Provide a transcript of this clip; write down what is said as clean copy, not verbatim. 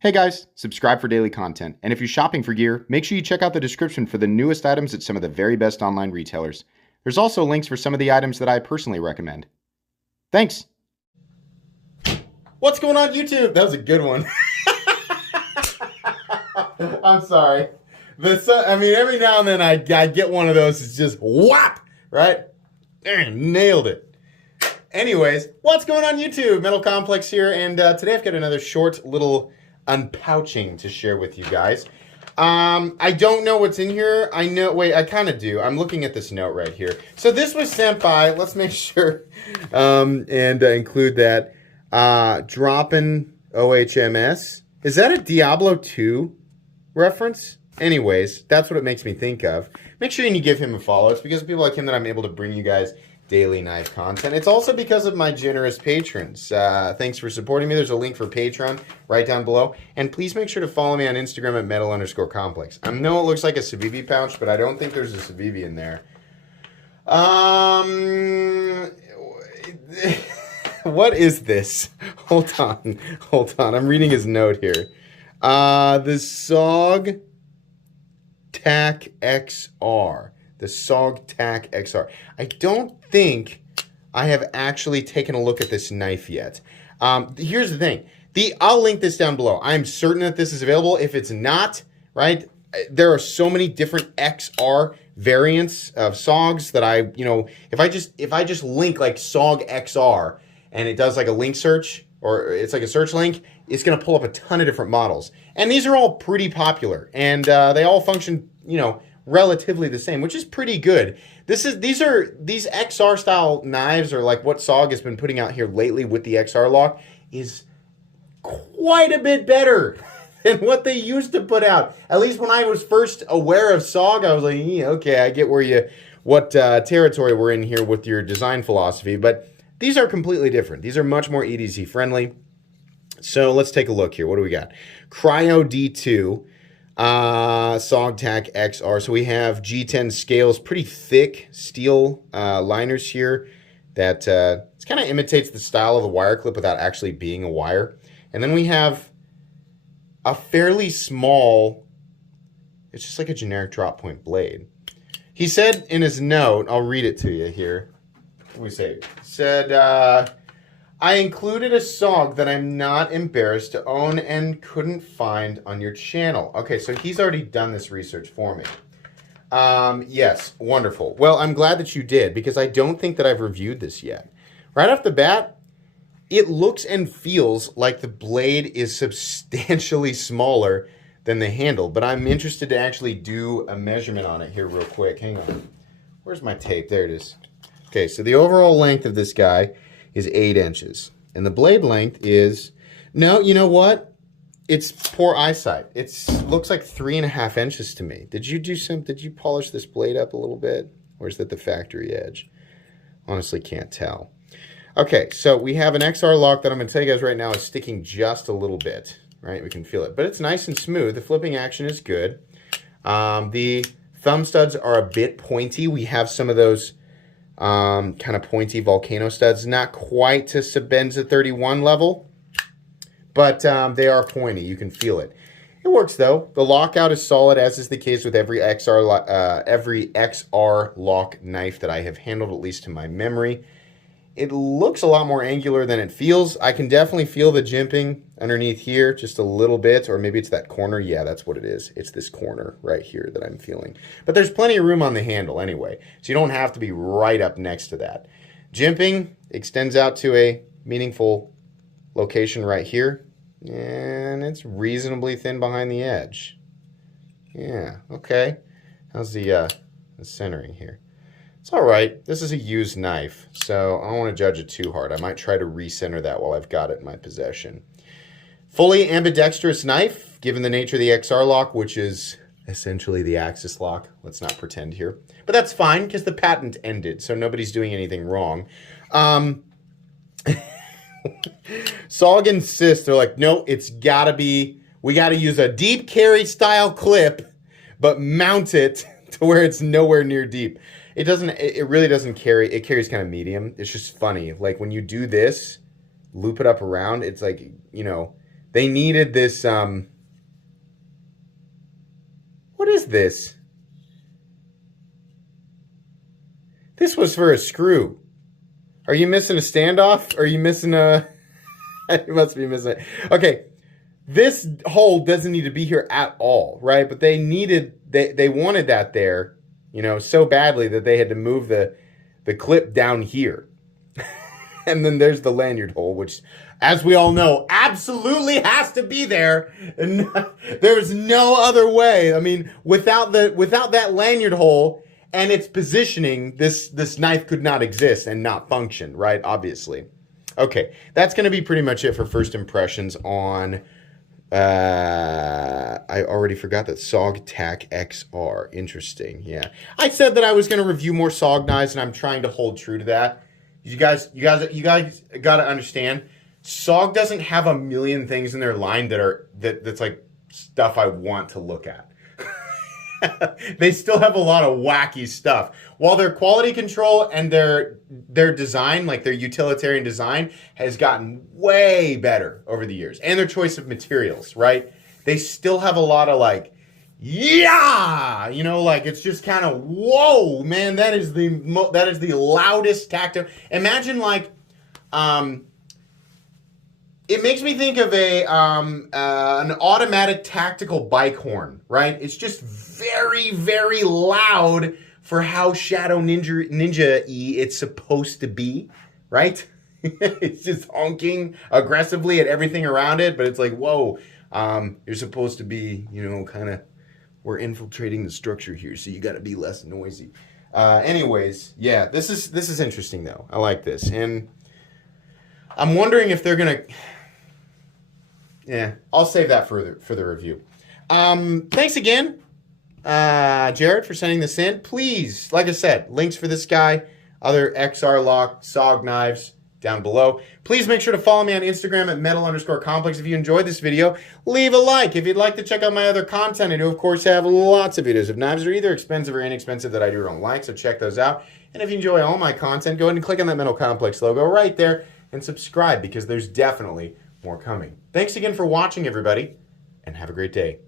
Hey guys, subscribe for daily content. And if you're shopping for gear, make sure you check out the description for the newest items at some of the very best online retailers. There's also links for some of the items that I personally recommend. Thanks! What's going on, YouTube? That was a good one. I'm sorry. Every now and then I get one of those. It's just whap, right? Nailed it. Anyways, what's going on, YouTube? Metal Complex here, and today I've got another short little unpouching to share with you guys. I don't know what's in here. I kind of do. I'm looking at this note right here. So this was sent by, let's make sure and include that, Droppin' OHMS. Is that a Diablo 2 reference? Anyways, that's what it makes me think of. Make sure you give him a follow. It's because of people like him that I'm able to bring you guys daily knife content. It's also because of my generous patrons. Thanks for supporting me. There's a link for Patreon right down below. And please make sure to follow me on Instagram at metal_complex. I know it looks like a Civivi pouch, but I don't think there's a Civivi in there. What is this? Hold on. I'm reading his note here. The SOG Tac XR. The SOG Tac XR. I don't think I have actually taken a look at this knife yet. Here's the thing. I'll link this down below. I'm certain that this is available. If it's not, right, there are so many different XR variants of SOGs that if I just link like SOG XR and it does like a link search, or it's like a search link, it's going to pull up a ton of different models. And these are all pretty popular, and they all function, relatively the same, which is pretty good. These XR style knives, or like what SOG has been putting out here lately with the XR lock, is quite a bit better than what they used to put out. At least when I was first aware of SOG, I was like, yeah, okay, I get what territory we're in here with your design philosophy, but these are completely different. These are much more EDC friendly. So let's take a look here. What do we got? Cryo D2. SOG Tac XR. So we have G10 scales, pretty thick steel liners here that it kind of imitates the style of a wire clip without actually being a wire. And then we have a fairly small, it's just like a generic drop point blade. He said in his note, I'll read it to you here. What do we say? He said, I included a SOG that I'm not embarrassed to own and couldn't find on your channel. Okay, so he's already done this research for me. Yes, wonderful. Well, I'm glad that you did, because I don't think that I've reviewed this yet. Right off the bat, it looks and feels like the blade is substantially smaller than the handle, but I'm interested to actually do a measurement on it here real quick. Hang on. Where's my tape? There it is. Okay, so the overall length of this guy is 8 inches. And the blade length is, no, you know what? It's poor eyesight. It looks like 3.5 inches to me. Did you polish this blade up a little bit? Or is that the factory edge? Honestly, can't tell. Okay, so we have an XR lock that I'm going to tell you guys right now is sticking just a little bit, right? We can feel it, but it's nice and smooth. The flipping action is good. The thumb studs are a bit pointy. We have some of those kind of pointy volcano studs, not quite to Sebenza 31 level, but they are pointy. You can feel it. It works though. The lockout is solid, as is the case with every XR lock knife that I have handled, at least to my memory. It looks a lot more angular than it feels. I can definitely feel the jimping underneath here just a little bit, or maybe it's that corner. Yeah, that's what it is. It's this corner right here that I'm feeling. But there's plenty of room on the handle anyway, so you don't have to be right up next to that. Jimping extends out to a meaningful location right here, and it's reasonably thin behind the edge. Yeah, okay. How's the centering here? It's all right. This is a used knife, so I don't want to judge it too hard. I might try to recenter that while I've got it in my possession. Fully ambidextrous knife, given the nature of the XR lock, which is essentially the axis lock. Let's not pretend here. But that's fine, because the patent ended, so nobody's doing anything wrong. SOG insists, they're like, no, it's got to be, we got to use a deep carry style clip, but mount it to where it's nowhere near deep. It really doesn't carry. It carries kind of medium. It's just funny. Like when you do this, loop it up around, it's like, They needed this, what is this? This was for a screw. Are you missing a standoff? Are you missing a... You must be missing it. Okay, this hole doesn't need to be here at all, right? But they wanted that there, you know, so badly that they had to move the clip down here. And then there's the lanyard hole, which, as we all know, absolutely has to be there. And there's no other way. I mean, without that lanyard hole and its positioning, this knife could not exist and not function, right? Obviously. Okay, that's going to be pretty much it for first impressions on, I already forgot that SOG Tac XR. Interesting, yeah. I said that I was going to review more SOG knives, and I'm trying to hold true to that. You guys got to understand, SOG doesn't have a million things in their line that's like stuff I want to look at. They still have a lot of wacky stuff. While their quality control and their design, like their utilitarian design, has gotten way better over the years, and their choice of materials, right? They still have a lot of like, yeah, you know, like it's just kind of, whoa, man, that is the loudest tactile. Imagine like, it makes me think of an automatic tactical bike horn, right? It's just very, very loud for how Shadow Ninja-y it's supposed to be, right? It's just honking aggressively at everything around it, but it's like, whoa, you're supposed to be, you know, kind of, we're infiltrating the structure here, so you got to be less noisy. Anyways, yeah, this is interesting though. I like this, and I'm wondering if they're gonna. Yeah, I'll save that for the review. Thanks again, Jared, for sending this in. Please, like I said, links for this guy, other XR lock SOG knives down below. Please make sure to follow me on Instagram at metal_complex. If you enjoyed this video, leave a like. If you'd like to check out my other content, I do, of course, have lots of videos of knives that are either expensive or inexpensive that I do or don't like, so check those out. And if you enjoy all my content, go ahead and click on that Metal Complex logo right there and subscribe, because there's definitely more coming. Thanks again for watching, everybody, and have a great day.